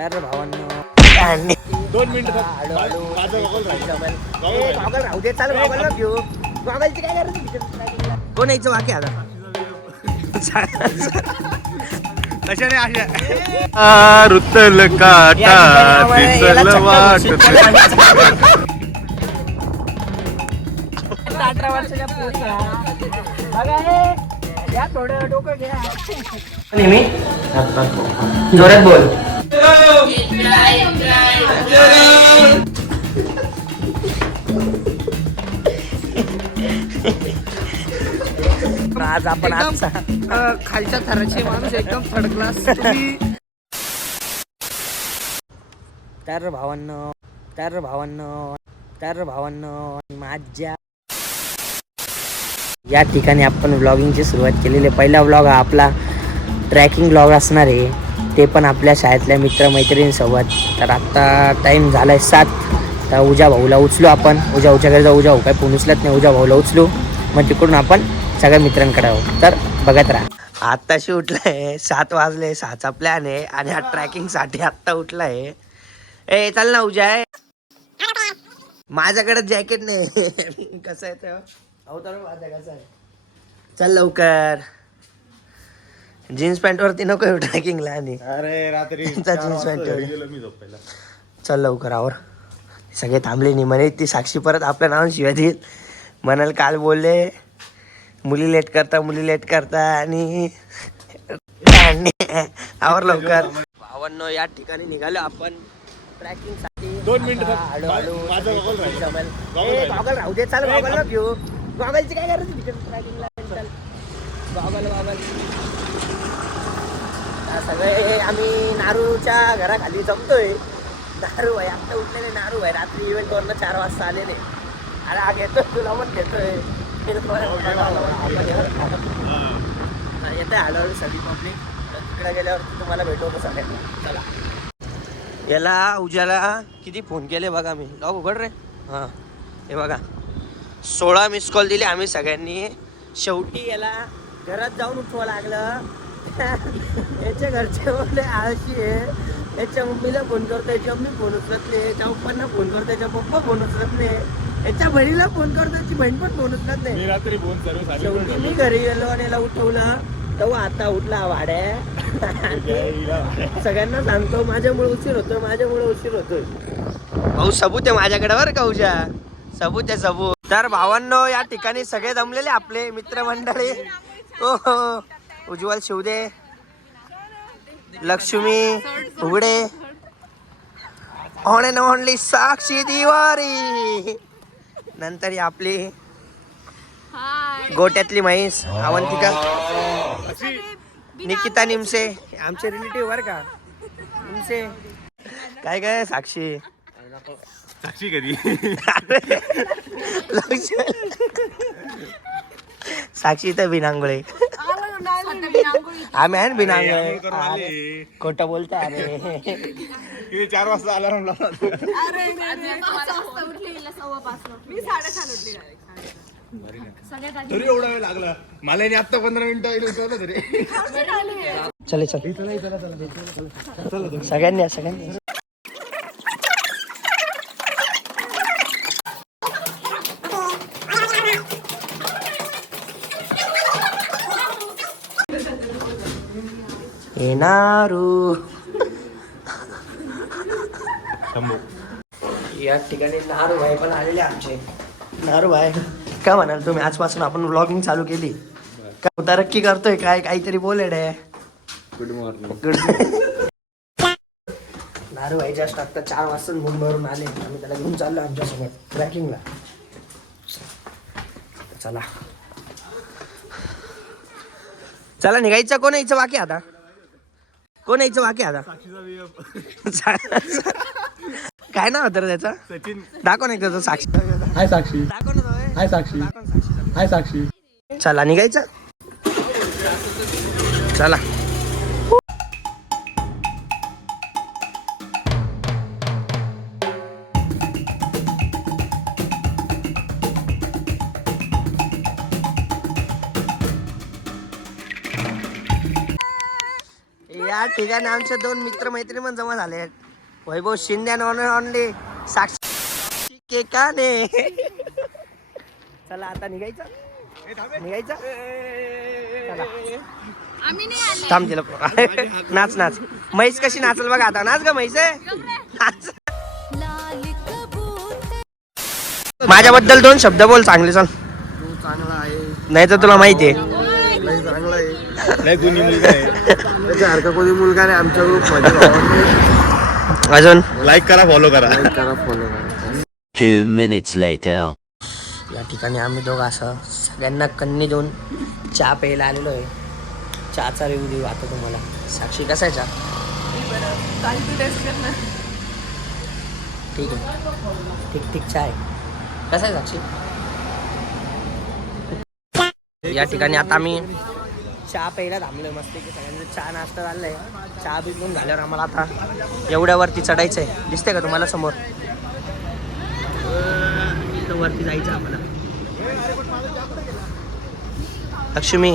तर भावांनो 2 मिनिटं हळूहळू गॉगल राहू दे. चाल गॉगल घेऊ. गॉगलची काय गरज. कोण यायचं बाकी आता कशाने अशा रुतल काटा दिसल वाट 18 वर्षाच्या पोरीला बघा हे या थोडं डोकं घ्या. नेहमी जोरात बोल. आज आपण खालच्या थराचे माणूस एकदम थर्ड क्लास. तर भावांनो माझ्या या ठिकाणी आपण व्लॉगिंगची सुरुवात केलेली आहे. पहिला व्लॉग हा आपला ट्रॅकिंग व्लॉग असणार आहे, ते पण आपल्या शाळेतल्या मित्रमैत्रिणींसोबत. तर आत्ता टाईम झाला आहे 7. तर उजा भाऊला उचलू आपण. उजाकडे जाऊ. उजा भाऊ काय फोन उचलत नाही. उजा भाऊला उचलू मग तिकडून आपण सगळ्या मित्रांकडे आहोत. तर बघत राहा. आत्ताशी उठलाय 7 वाजले. 6चा प्लॅन आहे आणि हा ट्रॅकिंगसाठी आत्ता उठलाय. ए चल ना उजाय. माझ्याकडे जॅकेट नाही. कसं आहे तर माझा कसं आहे. चल लवकर. जीन्स पॅन्ट वरती नको येऊ ट्रॅकिंगला. आणि अरे रात्री जीन्स पॅन्ट गेलो मी झोपायला. चल लवकर आवर. सगळे थांबले नाही म्हणे. ती साक्षी परत आपल्या नावाने शिवाय देईल. म्हणाल काल बोलले मुली लेट करता आणि आवर लवकर. भावांनो या ठिकाणी निघालो आपण ट्रॅकिंग साठी. 2 मिनिटं हळूहळू गॉगल गॉगल राहू दे. चाल गॉगल घेऊ. गॉगलची काय गरज ट्रॅकिंगला. गॉगल सगळे आम्ही नारूच्या घराखाली जमतोय. नारू भाई आत्ता उठलेले. नारू भाई रात्री इव्हेंट वरनं 4 वाजता आलेले. अरे हा घेतोय तुला पण घेतोय. येते हळूहळू सगळी पब्लिक. तिकडे गेल्यावरती तुम्हाला भेटवतो सगळ्यांना. चला. याला उज्याला किती फोन केले बघा मी. लॉग उघड रे. हां हे बघा 16 मिस कॉल दिले आम्ही सगळ्यांनी. शेवटी याला घरात जाऊन उठवावं लागलं. याच्या घरचे बोलले आळशी आहे. याच्या मम्मीला फोन करतो, याची मम्मी फोन उचलत नाही. याच्या पप्पांना फोन करतो, याच्या पप्पा फोन उचलत नाही. याच्या बहिणीला फोन करतो, याची बहीण पण फोन उचलत नाही. रात्री फोन सर्व शेवटी मी घरी गेलो आणि याला उठवलं. तेव्हा आता उठला वाड्या. सगळ्यांना सांगतो माझ्यामुळे उशीर होतोय. भाऊ सबूत आहे माझ्याकडे बरं का. उजा सबूत आहे सबूत. तर भावांनो या ठिकाणी सगळे जमलेले आपले मित्रमंडळी. हो उज्ज्वल शिवदे, लक्ष्मी उघडे, ऑन अँड ओनली साक्षी तिवारी. नंतर आपली गोट्यातली म्हैस अवंतिका, निकिता निमसे आमचे रिलेटिव्ह बर का. निमसे काय साक्षी कधी साक्षी तर बिनांगुळे. आम्ही आहे ना बिनांगुळे. खोटं बोलतो. अरे 4 वाजता अलार्म लावला. तरी एवढा वेळ लागला मला. आता 15 मिनिटं उठवलं तरी. चल सगळ्यांनी नारू. या ठिकाणी नारू भाई पण आलेले आमचे. नारू भाई काय म्हणाल तुम्ही. आजपासून आपण व्लॉगिंग चालू केली. काय तरक्की करतोय काय काहीतरी बोलेड आहे. Good morning. नारू भाई जस्ट आता 4 वाजता मुंबईवरून आले. आम्ही त्याला घेऊन चाललो आमच्यासोबत ट्रॅकिंगला. चला निघायचं. कोण यायचं बाकी आता. काय नाव होतं रे त्याचं. सचिन. दाखव ना त्याचं. साक्षी हाय साक्षी. दाखव ना. हाय साक्षी. हाय साक्षी. चला निघायचं. चला. या ठिकाणी आमचे 2 मित्र मैत्रिणी पण जमा झाले. वैभव शिंदे ऑनली साक्षी केकाने. चला आता निघायचं. थांब तिला नाच नाच. म्हैस कशी नाचल बघा आता. नाच ग म्हैस. माझ्याबद्दल 2 शब्द बोल चांगले. चल तू चांगला आहे. नाही तर तुला माहिती आहे नाही चांगला आहे. नाही कोणी मुलगा आहे त्याच्यासारखा कोणी मुलगा नाही आमच्या ग्रुप मध्ये. अजून लाईक करा फॉलो करा. 2 minutes later. या ठिकाणी आम्ही दोघं असं सगळ्यांना कन्नी देऊन चहा प्यायला आलेलो आहे. चहाचा रिव्ह्यू देऊ आता तुम्हाला. साक्षी कसा आहे चहा? ठीक आहे. ठीक चहा आहे. कसा आहे साक्षी? या ठिकाणी आता आम्ही चहा प्यायला थांबलोय मस्त की सगळ्यांचा चहा नाश्ता झालाय. चहा पिऊन झाल्यावर आम्हाला आता एवढ्यावरती चढायचं आहे. दिसते का तुम्हाला समोर? वरती जायचं आम्हाला. लक्ष्मी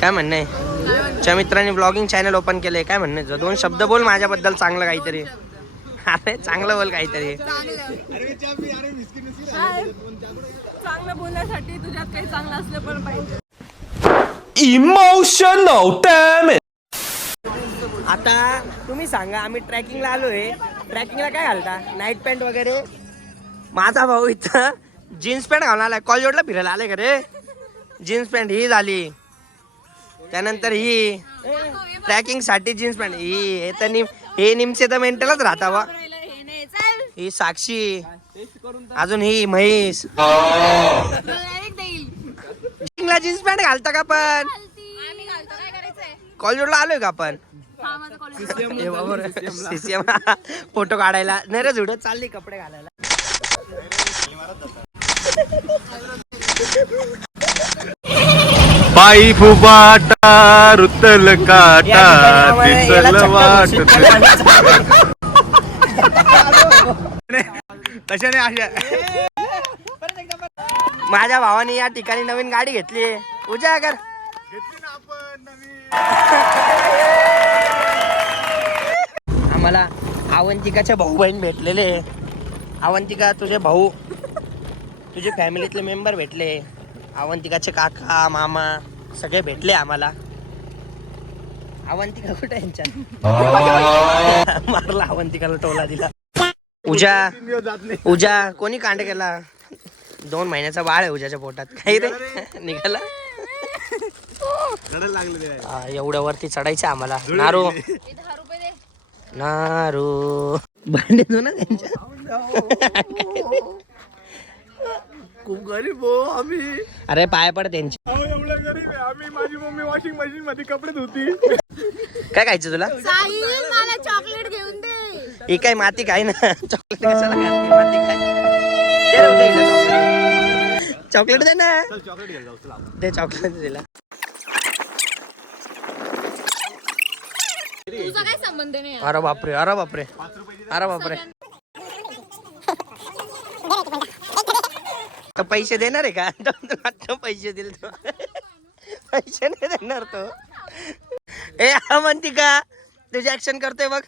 काय म्हणणं आहे? च्या मित्रांनी ब्लॉगिंग चॅनल ओपन केलंय. काय म्हणणं आहे? 2 शब्द बोल माझ्याबद्दल चांगलं काहीतरी. अरे चांगलं बोल काहीतरी. चांगलं बोलण्यासाठी तुझ्यात काही चांगलं असलं पण पाहिजे. Emotional damage. आता तुम्ही सांगा आम्ही ट्रॅकिंगला आलोय. ट्रॅकिंगला काय घालता? नाईट पॅन्ट वगैरे. माझा भाऊ इथं जीन्स पॅन्ट घालून आलाय. कॉलेजला फिरायला आले का रे? जीन्स पॅन्ट ही झाली. त्यानंतर ही ट्रॅकिंग साठी जीन्स पॅन्ट ही. हे निमचे तर मेंटलच राहता बा. ही साक्षी. अजून ही म्हैस. जीन्स पॅन्ट घालता का पण? कॉलेजला आलोय का आपण? फोटो काढायला नाही रे. झुडत चालली कपडे घालायला. पायी फुबाटा रुतल काटा दिसल वाट. तशाने अशा माझ्या भावाने या ठिकाणी नवीन गाडी घेतली. उजागर आम्हाला अवंतिकाचे भाऊ बहीण भेटलेले. अवंतिका तुझे भाऊ तुझे फॅमिलीतले मेंबर भेटले. अवंतिकाचे काका मामा सगळे भेटले आम्हाला. अवंतिका कुठे यांच्यात? मारला अवंतिकाला टोला दिला. उजा कोणी कांड केला? 2 महिन्याचा बाळ आहे उजाच्या पोटात. काही रे निघाला. एवढ्या वरती चढायचं आम्हाला. नारू भांडे दो ना त्यांच्या. खूप गरीब हो आम्ही. अरे पाय पड त्यांची. एवढं गरीब आहे आम्ही. माझी मम्मी वॉशिंग मशीन मध्ये कपडे धुती. काय खायचं तुला? मला चॉकलेट घेऊन दे. हे काय माती काय ना. चॉकलेट कशाला खाते? माती काय दे रे उजा हिला चॉकलेट. चॉकलेट दे ना. चॉकलेट घ्यायला जाऊ चला. दे चॉकलेट दिला. तुझा काय संबंध नाही. अरे बापरे. अरे बापरे. अरे बापरे. तर पैसे देणार आहे का? आता पैसे दिले तो. पैसे नाही देणार तो. ए म्हणती का तुझी ऍक्शन करतोय बघ.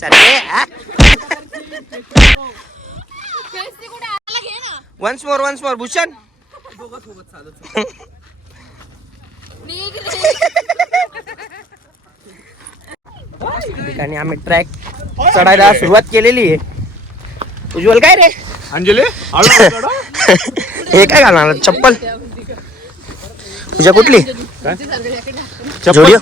सरे वन्स मोर भूषण. ठिकाणी आम्ही ट्रॅक चढायला सुरुवात केलेली आहे. उज्ज्वल काय रे? अंजली हे काय घालणार? चप्पल तुझ्या कुठली? जोडिओ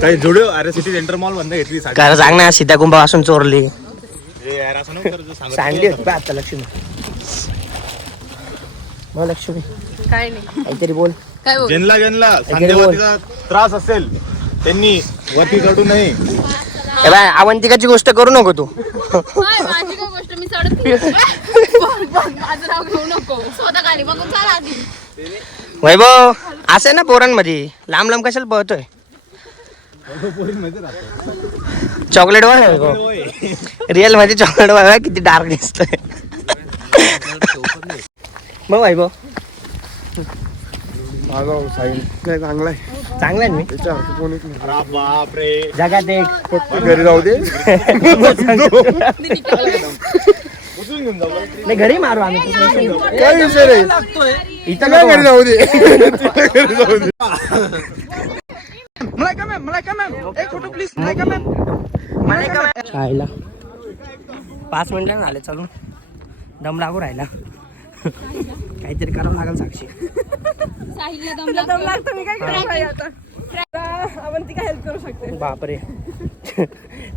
काही जोडिओ. अरे सिटी सेंटर मॉल बंद घेतली. काय सांग ना. सीता कुंभा वासून चोरली. सांगली होती बा आता लक्ष्मी. मग लक्ष्मी काय नाही. काहीतरी बोल. काय बोल? ज्यांना सांधेवातीचा त्रास असेल त्यांनी वरती चढू नये. ए बाय अवंतिकाची गोष्ट करू नको तू. काय माझी काय गोष्ट मी चढत. माझं नाव घेऊ नको. स्वतः खाली बघून चाल आधी. वैभव असं ना पोरांमध्ये लांब लांब कशाला पळतोय? चॉकलेट वर रिअल मध्ये चॉकलेट वर किती डार्क दिसतोय. मग वैभव मागव साईन काय चांगला आहे. चांगला आहे ना मी त्याच्यासारखं कोणीच नाही. बापरे. जगात एक फक्त घरी जाऊ दे. उचलून घेऊन जाऊ. नाही घरी मारू आम्ही तसं विषय नाही. काय विषय नाही. इथं तुला नको घरी जाऊ दे. तुला घरी जाऊ दे. खायला 5 मिनिटं झाले चालून दम लागू राहिला. काहीतरी करावं लागेल साक्षी. साहिलला दम लागतो. मी काय आपण ती काय हेल्प करू शकते. बापरे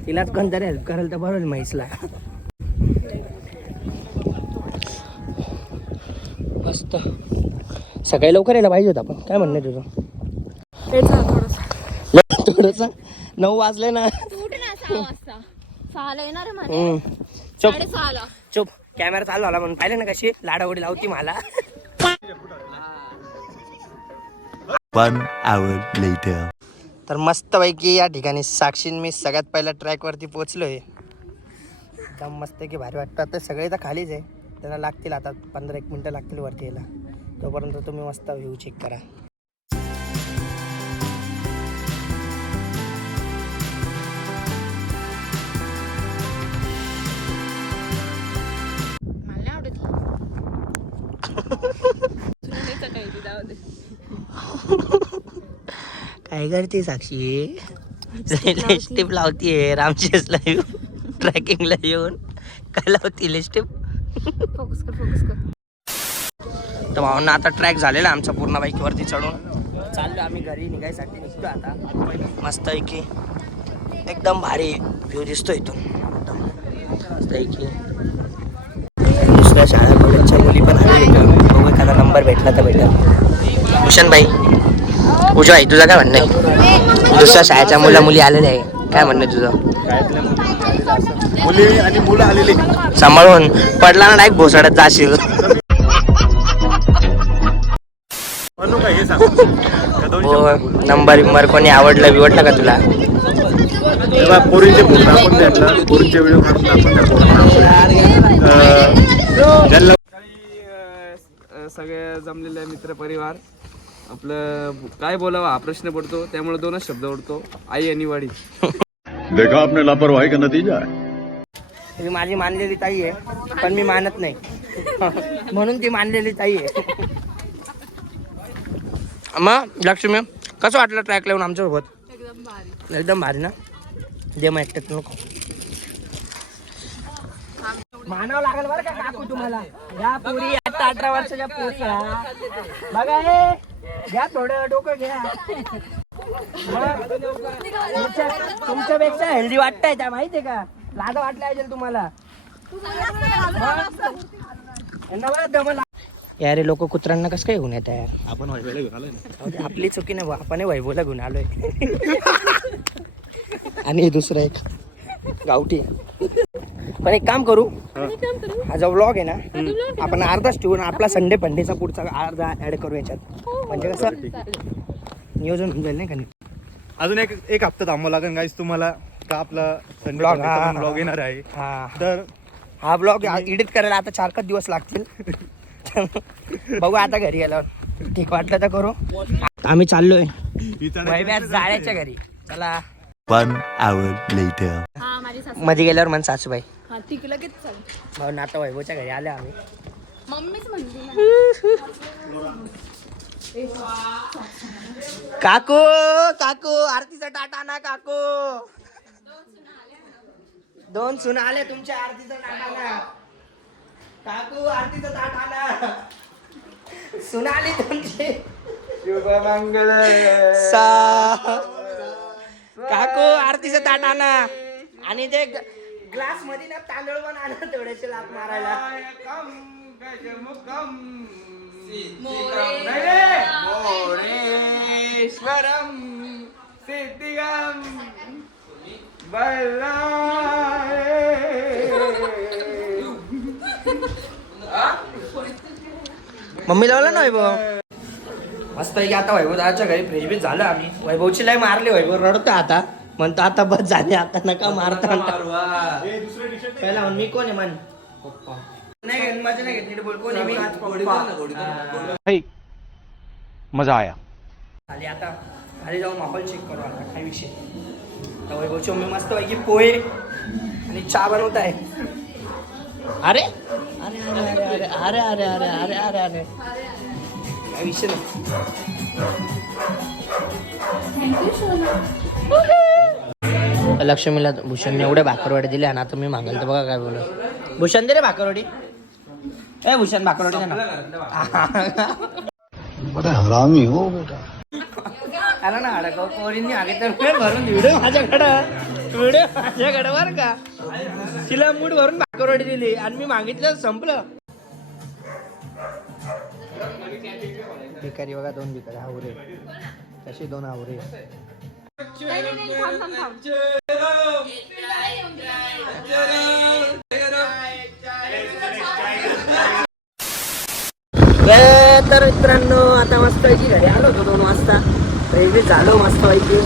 तिलाच कोणतरी हेल्प करायला तर बरोबर म्हैसला. मस्त सकाळी लवकर यायला पाहिजे होतं आपण. काय म्हणणं आहे तुझं? थोडस 9 वाजले ना. तू उठ ना 6 वाजता. 6ला येणार आहे म्हणे. चुप 6:30ला. चुप. कॅमेरा चालू झाला म्हणून पाहिलं ना कशी लाडावडी लावती मला. 1 hour later. तर मस्तपैकी या ठिकाणी साक्षीन मी सगळ्यात पहिल्या ट्रॅकवरती पोचलोय. एकदम मस्त की भारी वाटतं. आता सगळे तर खालीच आहे. त्यांना लागतील आता 15-1 मिनटं लागतील वरती यायला. तोपर्यंत तुम्ही मस्त व्ह्यू चेक करा. मला नाही आवडत. काय करते साक्षी? लिपस्टिक लावतीये रामचेस लाईव्ह ट्रॅकिंगला येऊन. काय लावती लिपस्टिक? फोकस कर. तर भावना आता ट्रॅक झालेला आमचा पूर्ण बाईकवरती चढून चाललो आम्ही घरी निघायसाठी. निघतो आता मस्त आहे की एकदम भारी व्ह्यू दिसतो इथून. मस्त आहे की दुसऱ्या शाळा कॉलेजच्या मुली पण आले इथं. बघू एखादा नंबर भेटला तर भेटेल. भूषण भाई पूजा भाई तुझं काय म्हणणं आहे? दुसऱ्या शाळेच्या मुली आलेल्या आहे. काय म्हणणं आहे तुझं? मुली आणि मुलं आलेली. सांभाळून पडला ना डायरेक्ट भोसड्यात जाशील. म्हणू काय हे सांग. त्या दोन हो नंबर कोणी बिवडला का तुला? तेव्हा पोरींचे फोटो आपण द्यायला पोरींचे व्हिडिओ काढून आपण त्या सगळे जमलेले मित्र परिवार आपलं काय बोलावं हा प्रश्न पडतो. त्यामुळे 2च शब्द उडतो, आई आणि वडील. देखा आपने लापरवाही का नतीजा है. ती माझी मानलेली ताई आहे पण मी मानत नाही म्हणून ती मानलेली ताई आहे. मग लक्ष्मी कसं वाटलं ट्रॅक लावून आमच्यासोबत? एकदम भारी ना. दे मग एकट्यात नको मानावं लागेल बरं का काकू तुम्हाला. या पोरी 18 वर्षाच्या पोरी ह्या बघा हे घ्या थोडं डोकं घ्या. तुमच्यापेक्षा हेल्दी वाटतंय त्या माहितीये का? लाज वाटलं पाहिजे तुम्हाला. यारे लोक कुत्र्यांना कसं काय घेऊन येत यार? आपण व्हायला घेऊन आलोय ना. आपली चुकी नाही आपण वैभवला घेऊन आलोय. आणि दुसरं एक गावठी. पण एक काम करू, हा जो व्लॉग आहे ना आपण अर्धाच ठेवून आपला संडे फंडेचा पुढचा अर्धा ऍड करू याच्यात. म्हणजे कसं नियोजन होऊन जाईल नाही का? अजून एक हप्ता थांबावं लागेल गाईस तुम्हाला का आपला संडे Vlog, हा. ब्लॉग येणार आहे. हा तर हा ब्लॉग एडिट करायला आता 4-5 दिवस लागतील. बघू आता घरी गेल्यावर ठीक वाटलं तर करू. आम्ही चाललोय वैभ्यात जाळ्याच्या घरी. चला 1 hour later. हा माझी सासू. मध्ये गेल्यावर मन सासूबाई हा ठीक लगेच चल. भाऊ आता वैभवच्या घरी आले आम्ही. मम्मीच म्हणली ना. काकू काकू आरतीचा टाटा ना काकू. 2 सुना आले तुमच्या आरतीचा टाटा ना. काकू आरतीचा टाटा ना. सुना आली तुमची. काकू आरतीचा टाटा ना. आणि ते ग्लास मध्ये ना तांदूळ पण आणा थोडेसे लाप मारायला. मम्मी लावला ना वैभव मस्त आहे की. आता वैभव दादाच्या घरी फ्रेश बीच झालं आम्ही. वैभवची लय मारली. वैभव रडतो आता म्हणतो आता बस झाले आता नका मारता. पहिला मी कोण आहे मन नाही मजा नाही घेत. नीट बोल कोण आहे मी? मज़ा आया। खाली आता खाली जाऊन माहोल चेक करू आता काय विषय. तर वैभवची मम्मी मस्त पैकी पोहे आणि चहा बनवत आहे. अरे अरे अरे अरे अरे अरे अरे अरे अरे अरे काय विषय नाही. लक्ष्मीला भूषणने एवढे भाकरवाडी दिले आणि आता मी मागाल तर बघा काय बोलत. भूषण दे रे भाकरवाडी. ए भूषण भाकरवाडी दे ना. हरामी हो बेटा. आला ना अडकव पोरींनी आगे भरून व्हिडिओ माझ्याकडं बरं का. तिला मूड भरून भाकरवाडी दिली आणि मी मागितलं संपलं. भिकारी बघा 2 भिकारी हावरे तसे 2 हावरे. तर मित्रांनो आता मस्त पैकी घरी आलो होतो 2 वाजता. रेल्वे झालो मस्त पैकी.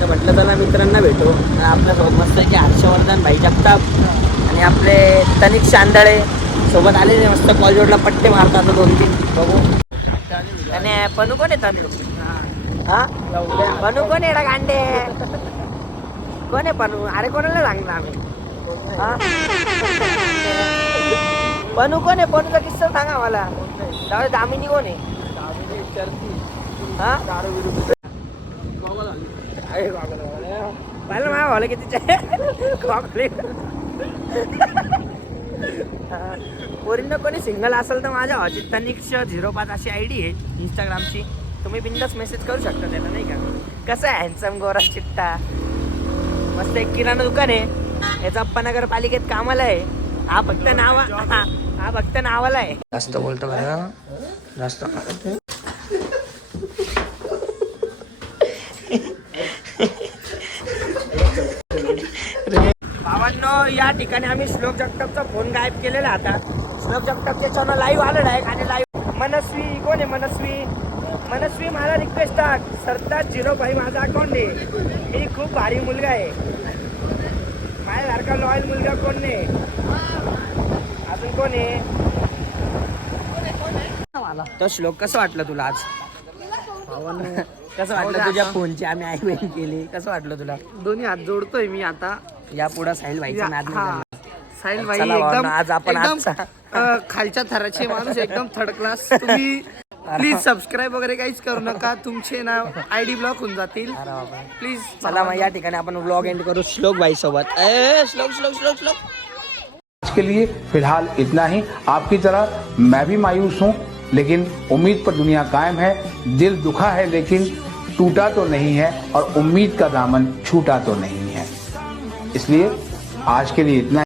तर म्हटलं चला मित्रांना भेटू. आपल्यासोबत मस्त पैकी हर्षवर्धन भाई जगताप आणि आपले तनिक शांदळे सोबत आलेले मस्त कॉलेज रोडला पट्टे मारतात 2-3 बघू. आणि पनू कोण आहे तनू. हा पनू कोण आहे गांडे कोण आहे पनू. अरे कोणाला सांगणार आम्ही. हा पनू कोण आहे. पनूचा किस्सा सांगा मला. दामिनी कोण आहे. हा पाहिलं माझ्या भावाला किती पोरींना कोणी सिंगल असेल तर माझ्या भावाची तनिक्ष 05 अशी ID आहे इंस्टाग्रामची. तुम्ही बिंदास मेसेज करू शकता त्याला नाही का. कसं आहे हॅन्सम गोरा चिट्टा मस्त एक किराणा दुकान आहे. याचा अप्पानगर पालिकेत कामाला आहे. हा फक्त नावाला आहे. जास्त बोलतो बघा जास्त. भावांनो या ठिकाणी आम्ही श्लोक जगतापचा फोन गायब केलेला आता. श्लोक जगतापच्या चॅनल लाईव्ह आलेला आहे आणि लाईव्ह मनस्वी कोण आहे. मनस्वी मला रिक्वेस्ट टाक. सरताज 05 माझा अकाउंट आहे. मी खूप भारी मुलगा आहे. माझ्यासारखा लॉयल मुलगा कोण नाही. अजून कोण आहे. तर श्लोक कसं वाटलं तुला आज. कसं वाटलं तुझ्या फोनची आम्ही आयवेन केली. कसं वाटलं तुला. दोन्ही हात जोडतोय मी आता. या पुढे साहिल भाईचा नाद नाही करणार. साहिल भाई चला भावांनो, एकदम आज आपण एकदम खालच्या थराचे माणूस एकदम थर्ड क्लास. तुम्ही प्लीज सबस्क्राईब वगैरे काहीच करू नका. तुमचे ना ID ब्लॉक होऊन जातील प्लीज. चला मग या ठिकाणी आपण व्लॉग एंड करू श्लोक भाई सोबत. श्लोक आज के लिए फिलहाल इतना ही। आपकी तरह मैं भी मायूस हूँ, लेकिन उम्मीद पर दुनिया कायम है। दिल दुखा है लेकिन टूटा तो नहीं है, और उम्मीद का दामन छूटा तो नहीं है। इसलिए आज के लिए इतना